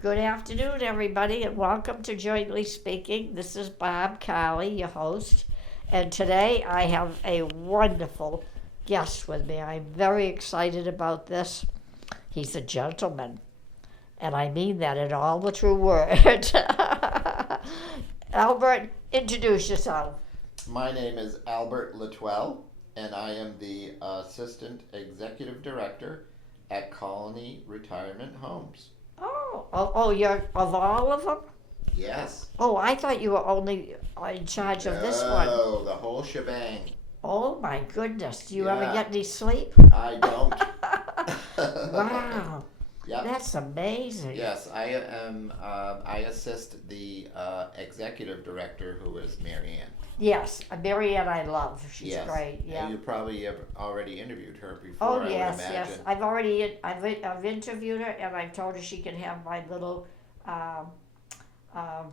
Good afternoon, everybody, and welcome to Jointly Speaking. This is Bob Colley, your host, and today I have a wonderful guest with me. I'm very excited about this. He's a gentleman, and I mean that in all the true words. Albert, introduce yourself. My name is Albert Litwell, and I am the Assistant Executive Director at Colony Retirement Homes. Oh, you're of all of them? Yes. Oh, I thought you were only in charge of this one. No, the whole shebang. Oh my goodness, do you ever Yeah. get any sleep? I don't. Wow, Yep. that's amazing. Yes, I am. I assist the Executive Director, who is Marianne. Yes, Marianne I love. She's Yes. great. And Yeah. you probably have already interviewed her before. Oh I would yes, imagine. yes. I've interviewed her and I've told her she can have my little um, um,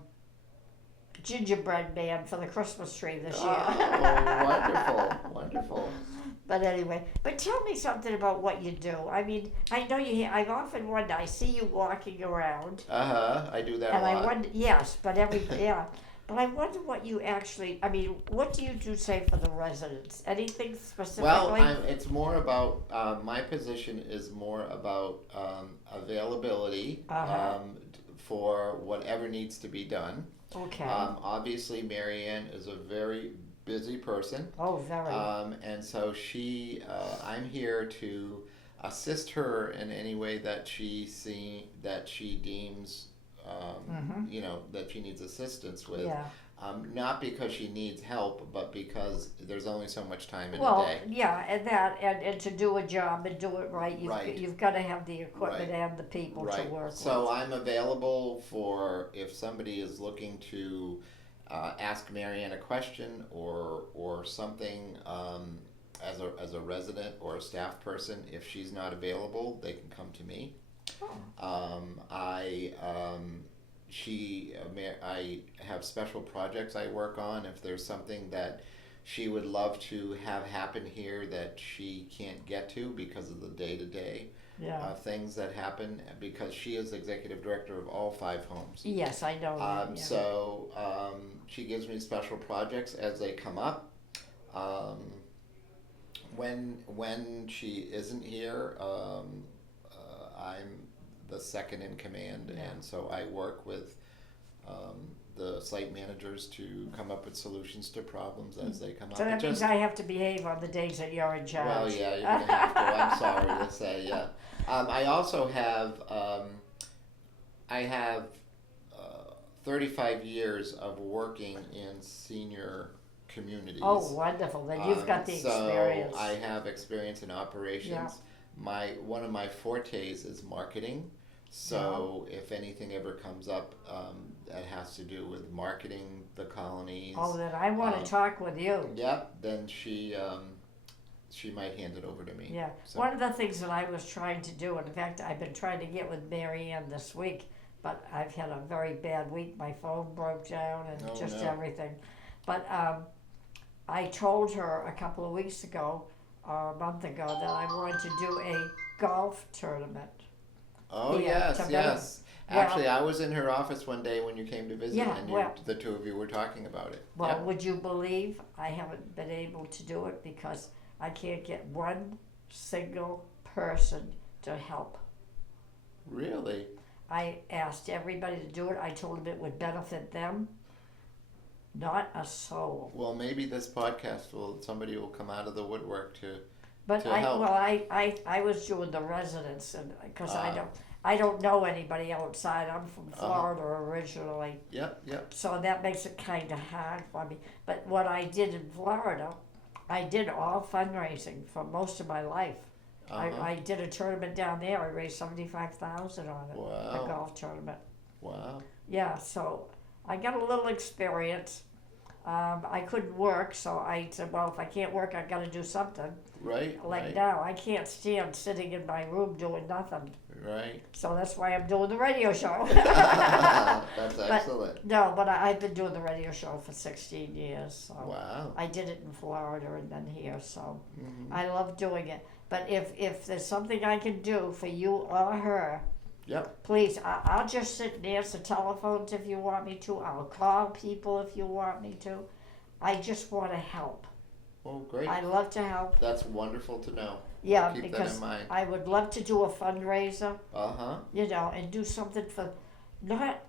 gingerbread man for the Christmas tree this year. Oh, wonderful, wonderful. But anyway, but tell me something about what you do. I mean, I know you. I've often wondered. I see you walking around, I do that and a I lot. wonder. Yes, but yeah. But I wonder what you actually. I mean, what do you do say for the residents? Anything specifically? Well, it's more about my position is more about availability Uh-huh. for whatever needs to be done. Okay. Obviously, Marianne is a very busy person, Oh, very. and so I'm here to assist her in any way that she deems, that she needs assistance with. Yeah. Not because she needs help, but because there's only so much time in a Well, day. yeah, and to do a job and do it right, Right. you've got to have the equipment Right. and the people to Right. work So with. I'm available for if somebody is looking to ask Marianne a question or something as a resident or a staff person. If she's not available, they can come to me. I I have special projects I work on. If there's something that she would love to have happen here that she can't get to because of the day-to-day Yeah. things that happen, because she is executive director of all 5 homes. Yes, I know that. Yeah. So she gives me special projects as they come up. When she isn't here, I'm the second in command, Yeah. and so I work with the site managers to come up with solutions to problems as they come up. So that It means I have to behave on the days that you're in charge. well, yeah, you're gonna have to. I'm sorry to say, yeah. I also have I have 35 years of working in senior communities. Oh, wonderful. Then you've got the experience. So I have experience in operations. Yeah. One of my fortes is marketing. So if anything ever comes up that has to do with marketing the colonies, Oh, then I want to talk with you. yep, then she might hand it over to me. Yeah. So, One of the things that I was trying to do, and in fact, I've been trying to get with Marianne this week, but I've had a very bad week. My phone broke down and Oh, just no. everything. But I told her a couple of weeks ago, or a month ago, that I wanted to do a golf tournament. oh Yeah, yes, to yes. Well- Actually, I was in her office one day when you came to visit, Yeah, and well- the 2 of you were talking about it. Well, Yep. would you believe I haven't been able to do it because I can't get one single person to help. Really? I asked everybody to do it. I told them it would benefit them. Not a soul. Well, maybe this podcast somebody will come out of the woodwork to. But To help. I was doing the residents, and because I don't know anybody outside. I'm from Florida originally, Yep, yep. so that makes it kind of hard for me. But what I did in Florida, I did all fundraising for most of my life. Uh-huh. I did a tournament down there. I raised $75,000 on it. Wow. A golf tournament. Wow. Yeah, so I got a little experience. I couldn't work, so I said, well, if I can't work, I got to do something. Right. Like right. now, I can't stand sitting in my room doing nothing. Right. So that's why I'm doing the radio show. That's excellent. No, but I've been doing the radio show for 16 years. So Wow. I did it in Florida and then here, so Mhm. I love doing it. But if there's something I can do for you or her, Yep. Please, I'll just sit and answer telephones if you want me to. I'll call people if you want me to. I just want to help. Well, great. I love to help. That's wonderful to know. Yeah, Keep that because in mind. I would love to do a fundraiser, Uh-huh. and do something for not.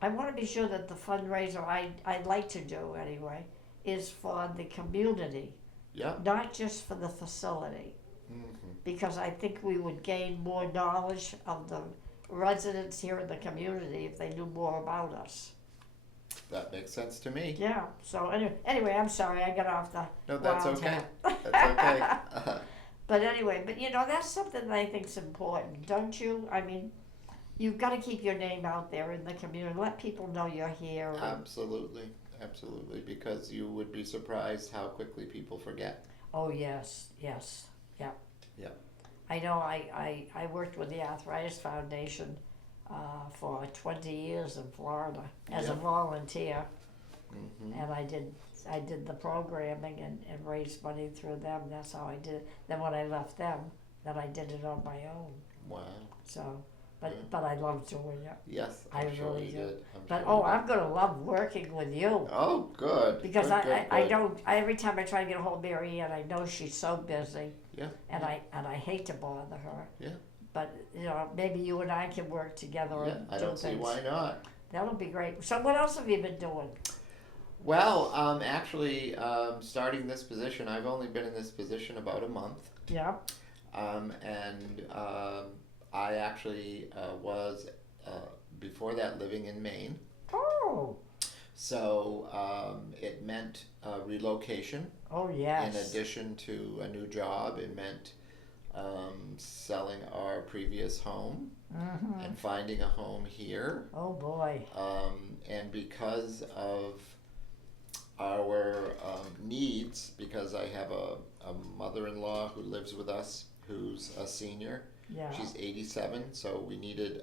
I want to be sure that the fundraiser I'd like to do anyway is for the community, Yep. not just for the facility, Hmm. because I think we would gain more knowledge of the residents here in the community if they knew more about us. That makes sense to me. Yeah. So anyway, I'm sorry I got off the. No, that's wild okay. tap. That's okay. But anyway, that's something that I think's important, don't you? I mean, you've got to keep your name out there in the community. Let people know you're here. and- Absolutely. Absolutely. Because you would be surprised how quickly people forget. Oh yes, yeah. Yeah. I know. I worked with the Arthritis Foundation for 20 years in Florida as a Yeah. volunteer, Hmm. and I did the programming and raised money through them. That's how I did it. Then when I left them, then I did it on my own. Wow. So, Yeah. but I love doing it. Yes, I I'm sure really you do. did. But sure you did. I'm gonna love working with you. Oh, good. Because Good, I good. don't, every time I try to get a hold of Mary Ann, I know she's so busy, Yeah. and I hate to bother her. Yeah. But maybe you and I can work together Yeah. and I do don't see things. why not. That'll be great. So what else have you been doing? Well, actually, starting this position, I've only been in this position about a month. Yeah. And I actually was, before that, living in Maine. Oh. So it meant relocation. Oh In yes. addition to a new job, it meant selling our previous home Mm-hmm. and finding a home here. Oh boy. And because of our needs, because I have a mother-in-law who lives with us who's a senior. Yeah. She's 87, so we needed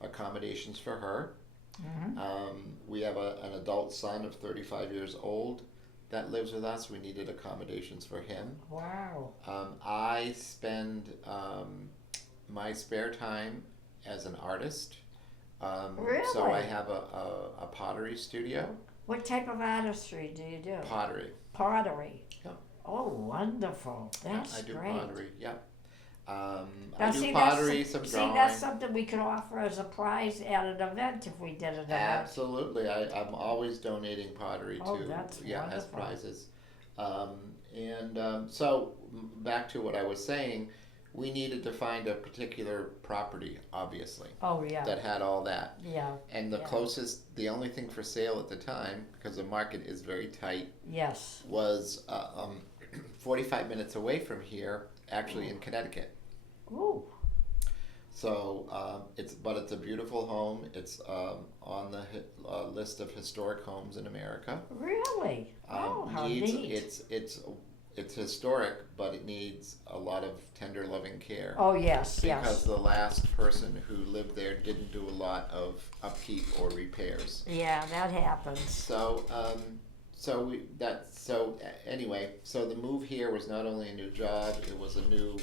accommodations for her. Mm-hmm. We have an adult son of 35 years old that lives with us. We needed accommodations for him. Wow. I spend my spare time as an artist. So I Really? have a pottery studio. What type of artistry do you do? Pottery. Pottery. Yeah. Oh, wonderful. That's I do great. pottery. Yeah. Now, I do see, pottery, that's, some see, drawing. that's something we could offer as a prize at an event if we did an event. Absolutely. I'm always donating pottery Oh, to that's as wonderful. prizes. So back to what I was saying, we needed to find a particular property, obviously, Oh, yeah. that had all that. Yeah. And the Yeah. the only thing for sale at the time, because the market is very tight, Yes. was 45 minutes away from here, actually in Connecticut. Ooh. So it's a beautiful home. It's on the list of historic homes in America. Really? Oh, how neat. It's historic, but it needs a lot of tender, loving care. Oh, yes, Because yes. the last person who lived there didn't do a lot of upkeep or repairs. Yeah, that happens. So anyway, so the move here was not only a new job, it was a new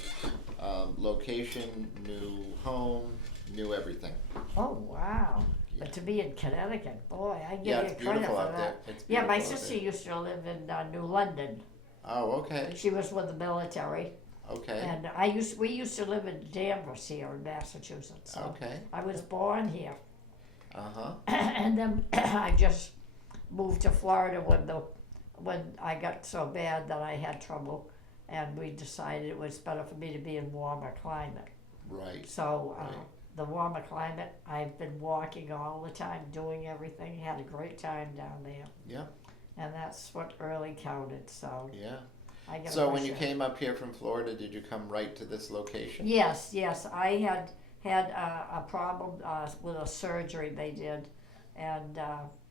location, new home, new everything. Oh, wow. Yeah. But to be in Connecticut, boy, I give Yeah, you it's credit beautiful for out there. that. It's Yeah, my beautiful out sister there. used to live in New London. Oh, okay, She was with the military, okay, and we used to live in Danvers here in Massachusetts. So okay, I was born here, uh-huh, and then I just moved to Florida when I got so bad that I had trouble, and we decided it was better for me to be in warmer climate. right, So Right. the warmer climate, I've been walking all the time, doing everything. Had a great time down there. Yeah. And that's what really counted. So yeah. I got. So when you came up here from Florida, did you come right to this location? Yes, I had a problem with a surgery they did, and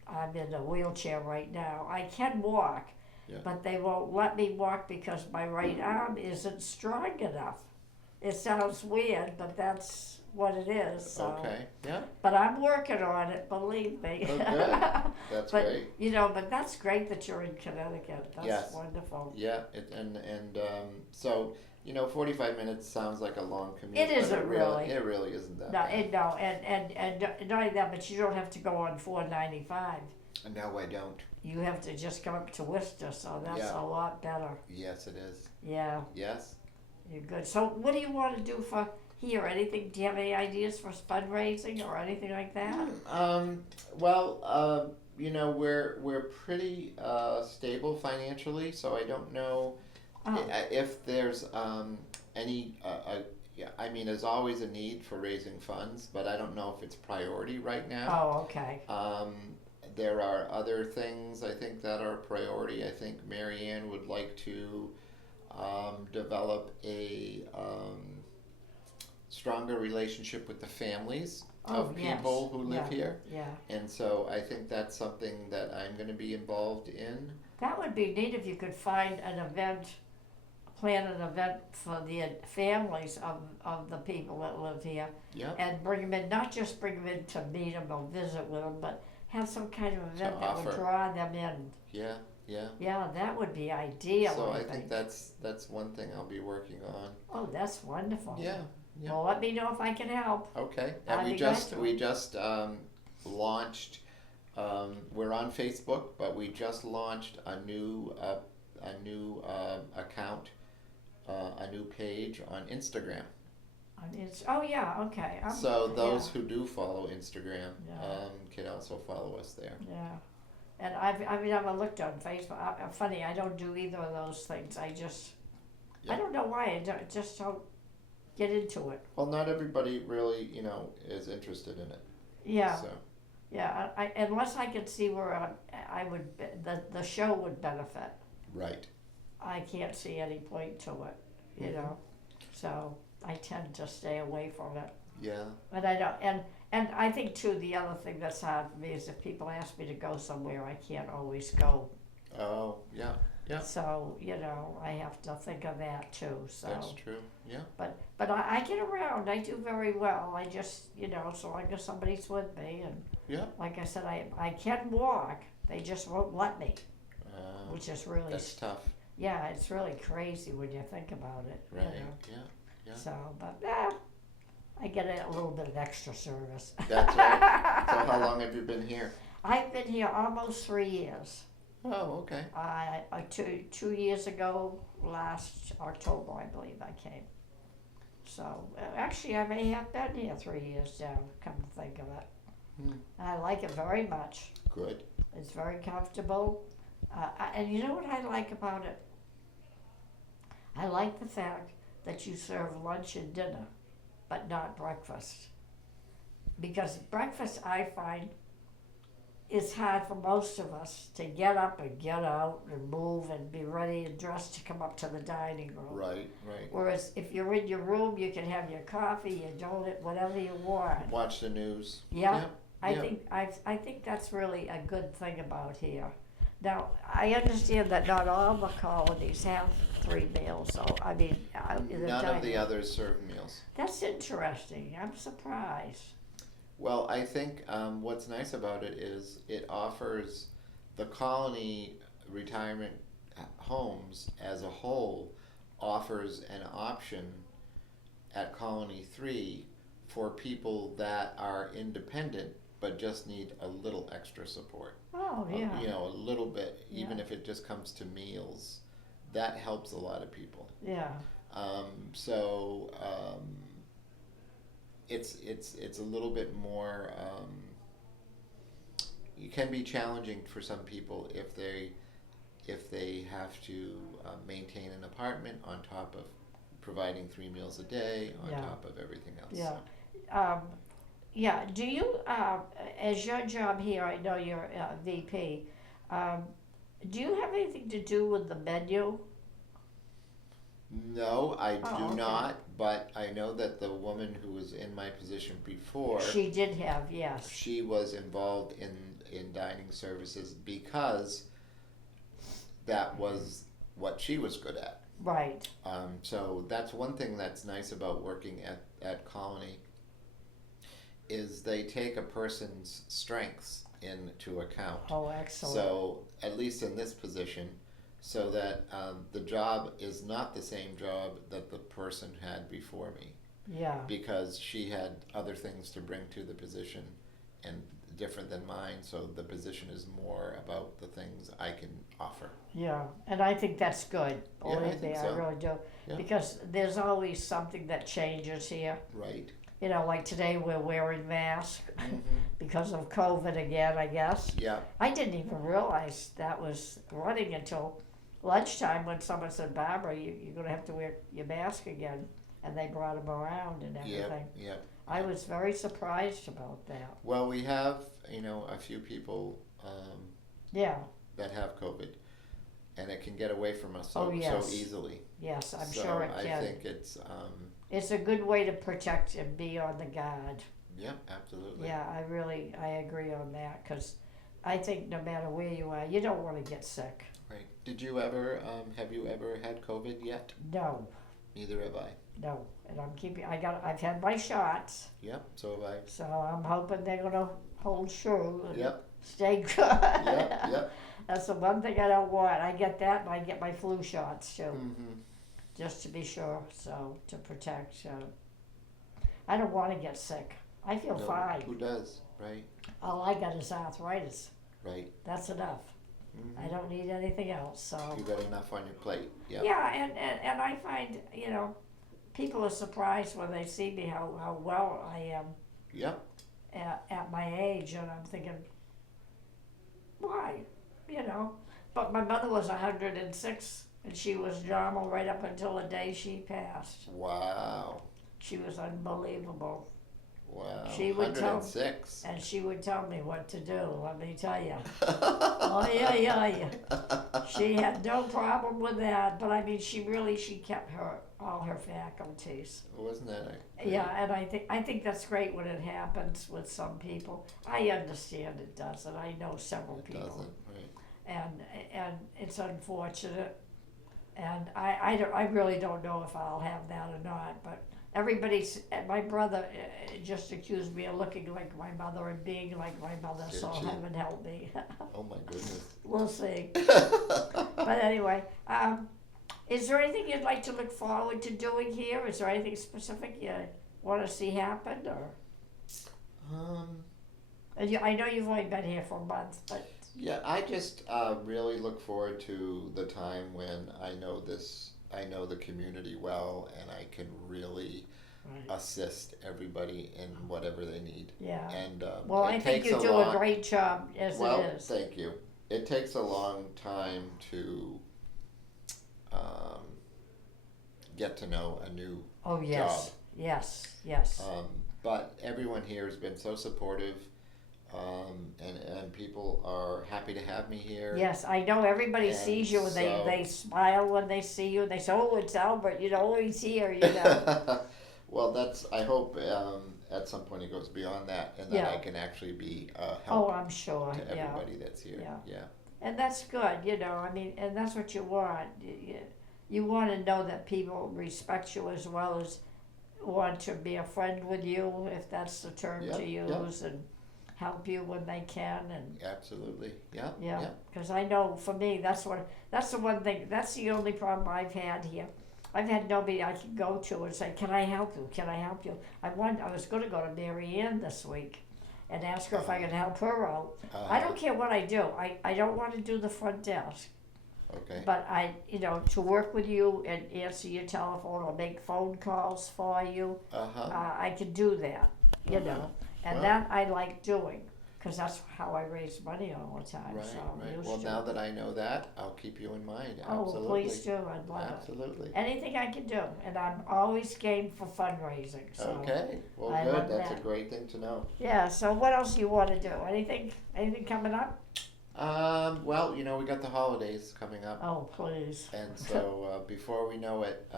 I'm in a wheelchair right now. I can walk, Yeah. but they won't let me walk because my right arm isn't strong enough. It sounds weird, but that's what it is. So. Okay, yeah, But I'm working on it, believe me. Oh, good. That's but great. but that's great that you're in Connecticut. That's Yes. wonderful. Yeah, so 45 minutes sounds like a long commute. It but isn't really. It really isn't that No, bad. no, and not only that, but you don't have to go on 495. No, I don't. You have to just come up to Worcester, so that's Yeah. a lot better. Yes, it is. Yeah, Yes. you're good. So what do you want to do for here? Anything? Do you have any ideas for fundraising or anything like that? Well, we're pretty stable financially, so I don't know Oh, if there's any. Yeah, I mean, there's always a need for raising funds, but I don't know if it's priority right now. oh, okay. There are other things I think that are priority. I think Marianne would like to develop a stronger relationship with the families of people who live here. Yeah, And so I think that's something that I'm going to be involved in. that would be neat if you could find an event, plan an event for the families of the people that live here, Yep. and bring them in. Not just bring them in to meet them or visit with them, but have some kind of event that would offer. draw them in. Yeah, yeah. Yeah, that would be ideal. So I think. think that's one thing I'll be working on. Oh, that's wonderful. Yeah. Yeah. Well, let me know if I can help. Okay. I'd And be we glad just to. launched. We're on Facebook, but we just launched a new account, a new page on Instagram. Oh yeah, okay. So those who do follow Instagram Yeah. can also follow us there. Yeah, and I've never looked on Facebook. Funny, I don't do either of those things. I Yeah. don't know why. Just don't get into it. Well, not everybody really, is interested in it. Yeah, So yeah. Unless I could see where I would the show would benefit. right. I can't see any point to it, you Mhm. know. So I tend to stay away from it. Yeah. But I don't, and I think too, the other thing that's hard for me is if people ask me to go somewhere, I can't always go. Oh, yeah. Yeah. So, I have to think of that too, so. That's true. Yeah. But I get around, I do very well, I just, so long as somebody's with me, and Yeah. like I said, I can walk, they just won't let me, Uh, which is really, that's tough. yeah, it's really crazy when you think about it, Right. Yeah. Yeah. So, but, I get a little bit of extra service. That's right. So how long have you been here? I've been here almost 3 years. Oh, okay. Two years ago, last October, I believe I came. So, actually, I may have been here 3 years now, come to think of it. I like it very much. Good. It's very comfortable. And you know what I like about it? I like the fact that you serve lunch and dinner, but not breakfast. Because breakfast, I find, is hard for most of us to get up and get out and move and be ready and dressed to come up to the dining room. Right. Right. Whereas if you're in your room, you can have your coffee, your donut, whatever you want. Watch the news. Yeah, Yeah. I think that's really a good thing about here. Now, I understand that not all the colonies have 3 meals, so I mean, None of the others serve meals. That's interesting. I'm surprised. Well, I think what's nice about it is it offers the colony retirement homes as a whole offers an option at Colony 3 for people that are independent but just need a little extra support. Oh yeah. A little bit, even Yeah. if it just comes to meals, that helps a lot of people. Yeah. It's a little bit more. It can be challenging for some people if they have to maintain an apartment on top of providing 3 meals a day on Yeah. top of everything else. Yeah. So. Yeah. Do you, as your job here, I know you're VP. Do you have anything to do with the menu? No, I do okay. not, but I know that the woman who was in my position before, She did have, yes. she was involved in dining services because that was what she was good at. Right. So that's one thing that's nice about working at Colony is they take a person's strengths into account. Oh, excellent. So at least in this position, so that the job is not the same job that the person had before me, Yeah, because she had other things to bring to the position and different than mine, so the position is more about the things I can offer. yeah, and I think that's good. Yeah, I Believe me, think I so. really do. Yeah. Because there's always something that changes here. Right. You know, like today we're wearing masks Mm-hmm. because of COVID again, I guess. Yeah. I didn't even realize that was running until lunchtime when someone said, Barbara, you're going to have to wear your mask again. And they brought them around and everything. Yep. Yep. I was very surprised about that. Well, we have, a few people Yeah, that have COVID, and it can get away from us Oh, yes. so easily. yes, I'm So sure it I can. think it's, It's a good way to protect and be on the guard. yeah, absolutely. Yeah, I agree on that because I think no matter where you are, you don't want to get sick. Right. Did you ever, have you ever had COVID yet? No, Neither have I. no, and I've had my shots, Yep, so have I. so I'm hoping they're gonna hold true and Yep, stay good. yep. That's the one thing I don't want. I get that and I get my flu shots too, Mm-hmm. just to be sure, so to protect. I don't want to get sick. I feel fine. Who does? Right, All I got is arthritis. right. That's enough. Mm-hmm. I don't need anything else. So You got enough on your plate. Yep. yeah, and I find people are surprised when they see me how well I am Yep. at my age, and I'm thinking, why, But my mother was 106, and she was normal right up until the day she passed. Wow. She was unbelievable, Wow. She would tell- 106. and she would tell me what to do. Let me tell you. Oh yeah. She had no problem with that, but I mean, she kept all her faculties. Wasn't that a Yeah, and I think that's great when it happens with some people. I understand it does, and I know several It people, doesn't, right. and it's unfortunate, and I really don't know if I'll have that or not. But my brother just accused me of looking like my mother and being like my mother, so Did she? heaven help me. Oh my goodness. We'll see. But anyway, is there anything you'd like to look forward to doing here? Is there anything specific you want to see happen, or? I know you've only been here for a month, but Yeah, I just really look forward to the time when I know the community well, and I can really assist everybody in whatever they need. yeah. And Well, it I think takes you a do long, a great job as well, it is. thank you. It takes a long time to get to know a new Oh yes, job. yes. But everyone here has been so supportive, and people are happy to have me here. Yes, I know everybody And sees you and so- they smile when they see you and they say, "Oh, it's Albert, he's here," Well, I hope at some point it goes beyond that, and that Yeah. I can actually be a Oh, help I'm sure. to Yeah. everybody that's here. Yeah. Yeah. And that's good, I mean, and that's what you want. You want to know that people respect you as well as want to be a friend with you, if that's the term Yeah, to yeah. use, and help you when they can. And Absolutely. Yeah. yeah, because I know for me, that's the one thing, that's the only problem I've had here. I've had nobody I can go to and say, "Can I help you? Can I help you?" I was going to go to Mary Ann this week and ask her if I could help her out. I don't care what I do. I don't want to do the front desk. Okay. But to work with you and answer your telephone or make phone calls for you, I can do that, and Well- that I like doing, because that's how I raise money all the time. Right. So I'm Right. used Well, to now it. that I know that, I'll keep you in mind. Oh, Absolutely. please do. I'd love it. Absolutely. Anything I can do, and I'm always game for fundraising. So Okay. Well, I good. love That's that. a great thing to know. yeah. So what else do you want to do? Anything coming up? Well, we got the holidays coming up. Oh, please. And so before we know it,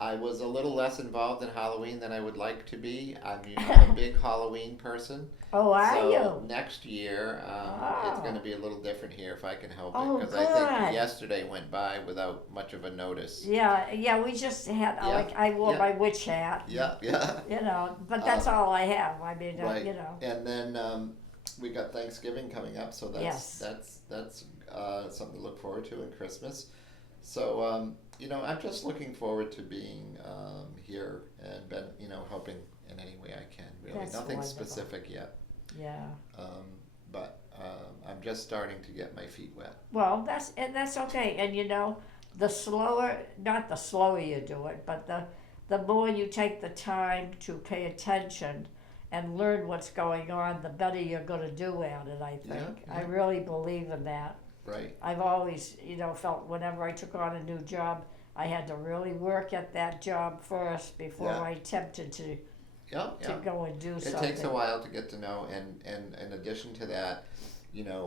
I was a little less involved in Halloween than I would like to be. I'm a big Halloween person. Oh, are So you? next year, it's going to be a little different here if I can help Oh, it. Because I think good. yesterday went by without much of a notice. Yeah. We just had Yeah, I wore yeah. my witch hat. Yeah, yeah. But that's all I have. I mean, Right. you know. And then we got Thanksgiving coming up, so Yes. that's something to look forward to, and Christmas. So I'm just looking forward to being here and been helping in any way I can. Really, That's nothing wonderful. specific yet, Yeah. but I'm just starting to get my feet wet. Well, that's okay. And not the slower you do it, but the more you take the time to pay attention and learn what's going on, the better you're going to do at it, I think. Yeah, I yeah. really believe in that. Right. I've always, felt whenever I took on a new job, I had to really work at that job first before Yeah. I attempted to Yeah. Yeah. go and do It something. takes a while to get to know, and in addition to that,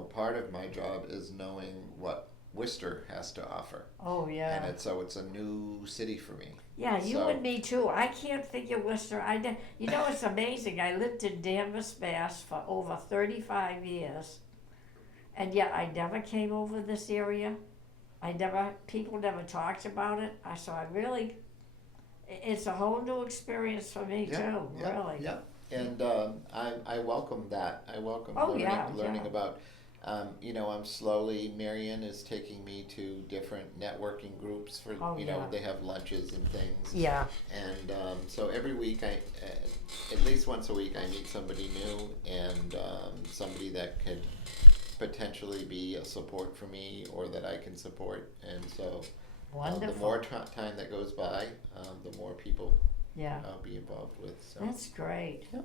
part of my job is knowing what Worcester has to offer, Oh, yeah. and it's a new city for me. Yeah, you So- and me too. I can't figure Worcester. It's amazing. I lived in Danvers, Mass for over 35 years, and yet I never came over this area. People never talked about it. It's a whole new experience for me too, really. Yeah, and I welcome that. I welcome Oh, learning yeah. about. I'm slowly. Marianne is taking me to different networking groups for. Oh, yeah. They have lunches and things. Yeah, And so every week, at least once a week, I meet somebody new and somebody that could potentially be a support for me or that I can support. And so wonderful. the more time that goes by, the more people Yeah, I'll be involved with. So that's great. Yeah.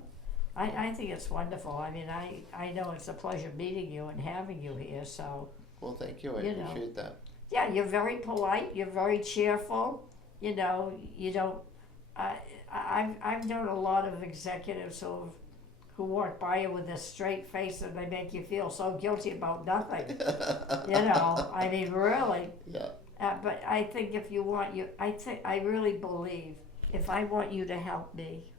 I think it's wonderful. I mean, I know it's a pleasure meeting you and having you here. So well, thank you. I You know. appreciate that. yeah, you're very polite. You're very cheerful. You don't. I've known a lot of executives who walk by you with a straight face and they make you feel so guilty about nothing. I mean, really. Yeah. But I think if you want I really believe if I want you to help me,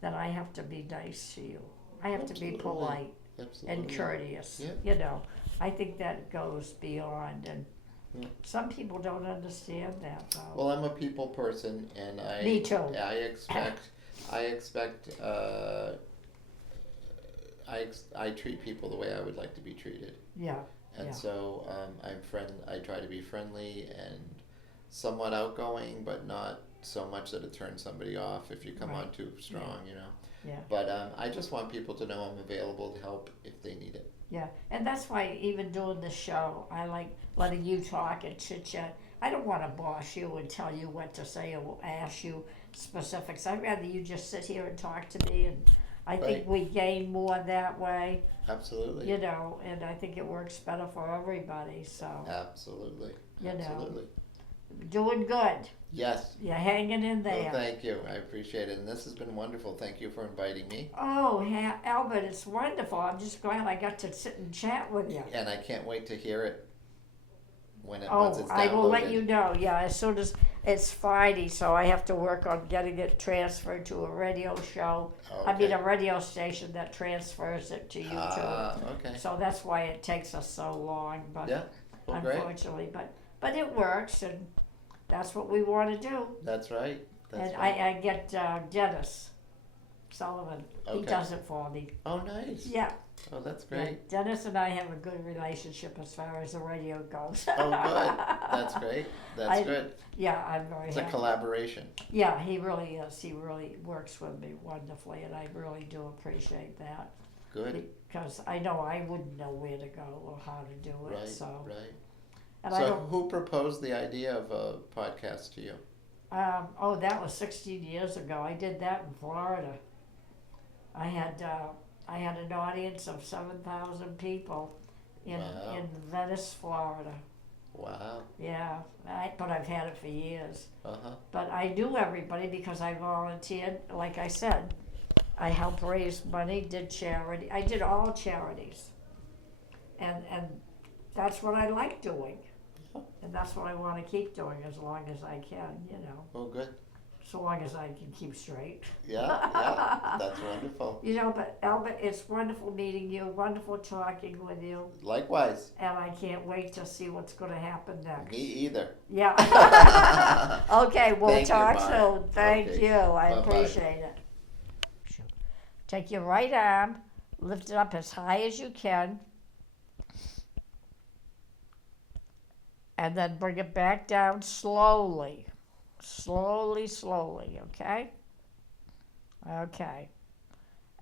then I have to be nice to you. I have to be Absolutely. polite Absolutely. and courteous. Yeah. I think that goes beyond, and Yeah. some people don't understand that though. Well, I'm a people person, and Me too. I expect. I treat people the way I would like to be treated, Yeah, and Yeah. so I try to be friendly and somewhat outgoing, but not so much that it turns somebody off if you come Right. on too strong, yeah. But I just want people to know I'm available to help if they need it. Yeah, and that's why even doing the show, I like letting you talk and chit chat. I don't want to boss you and tell you what to say or ask you specifics. I'd rather you just sit here and talk to me, and I think Right. we gain more that way, Absolutely. and I think it works better for everybody. So, Absolutely. You know. Absolutely. doing good. Yes. You're hanging in Well, there. thank you. I appreciate it, and this has been wonderful. Thank you for inviting me. Oh, Albert, it's wonderful. I'm just glad I got to sit and chat with you. And I can't wait to hear it once Oh, it's downloaded. I will let you know. Yeah, as soon as it's Friday, so I have to work on getting it transferred to a radio show. Okay. I mean, a radio station that transfers it to YouTube. Ah, okay. So that's why it takes us so long. But Yeah. Well, great. unfortunately, but it works, and that's what we want to do. That's right. That's And right. I get Dennis Sullivan. He Okay. does it for me. Oh, nice. Yeah. Oh, that's Yeah, great. Dennis and I have a good relationship as far as the radio goes. Oh, good. That's great. That's I- good. Yeah, I'm very It's a happy. collaboration. Yeah, he really is. He really works with me wonderfully, and I really do appreciate that Good. because I know I wouldn't know where to go or how to do it. Right. So, Right. and I So, don't. who proposed the idea of a podcast to you? Oh, that was 16 years ago. I did that in Florida. I had an audience of 7,000 people in Wow. in Venice, Florida. Wow. Yeah, but I've had it for years. Uh huh. But I knew everybody because I volunteered. Like I said, I helped raise money, did charity. I did all charities, and that's what I like doing, and that's what I want to keep doing as long as I can. Oh, good. So long as I can keep straight. Yeah. Yeah. That's wonderful. But Albert, it's wonderful meeting you. Wonderful talking with you, Likewise. and I can't wait to see what's going to happen next. Me either. Yeah. Okay, we'll Thank you, talk Barb. soon. Thank Okay. you. I Bye-bye. appreciate it. Take your right arm, Lift it up as high as you can. And then bring it back down slowly. Slowly, slowly, okay? Okay.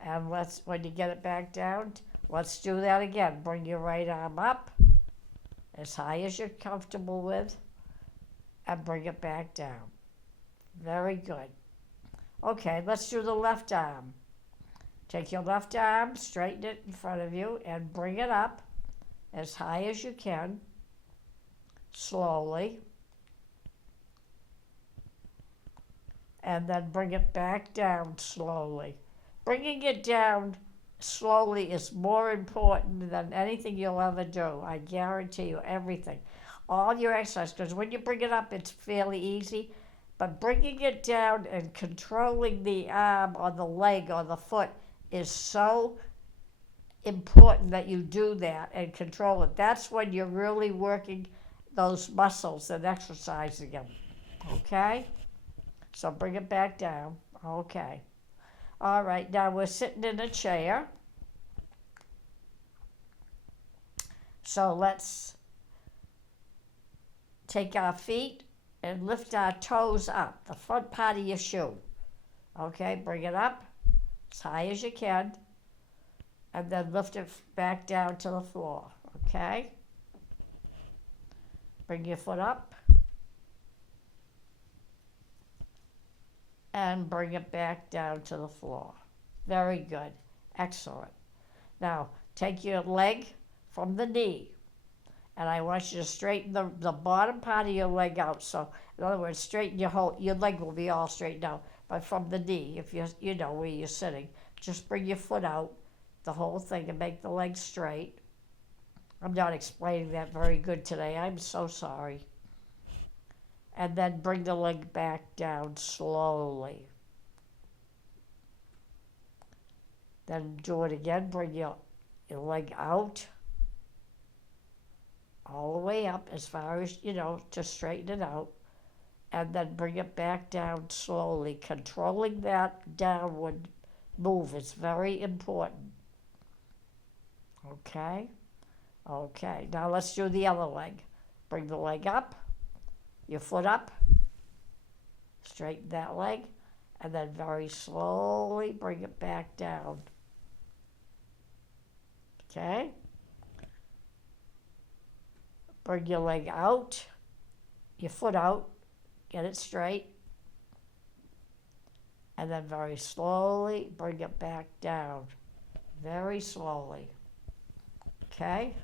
And when you get it back down, let's do that again. Bring your right arm up as high as you're comfortable with and bring it back down. Very good. Okay, let's do the left arm. Take your left arm, straighten it in front of you, and bring it up as high as you can, slowly. And then bring it back down slowly. Bringing it down slowly is more important than anything you'll ever do. I guarantee you everything. All your exercise, because when you bring it up, it's fairly easy. But bringing it down and controlling the arm or the leg or the foot is so important that you do that and control it. That's when you're really working those muscles and exercising them. Okay? So bring it back down. Okay. All right, now we're sitting in a chair. So let's take our feet and lift our toes up, the front part of your shoe. Okay, bring it up as high as you can, and then lift it back down to the floor. Okay? Bring your foot up and bring it back down to the floor. Very good. Excellent. Now, take your leg from the knee, and I want you to straighten the bottom part of your leg out. So, in other words, straighten your leg will be all straightened out, but from the knee, if you know where you're sitting, just bring your foot out, the whole thing, and make the leg straight. I'm not explaining that very good today. I'm so sorry. And then bring the leg back down slowly. Then do it again. Bring your leg out all the way up as far as, to straighten it out. And then bring it back down slowly. Controlling that downward move is very important. Okay? Okay. Now let's do the other leg. Bring the leg up. Your foot up, straighten that leg, and then very slowly bring it back down. Okay? Bring your leg out, your foot out, get it straight, and then very slowly bring it back down. Very slowly. Okay?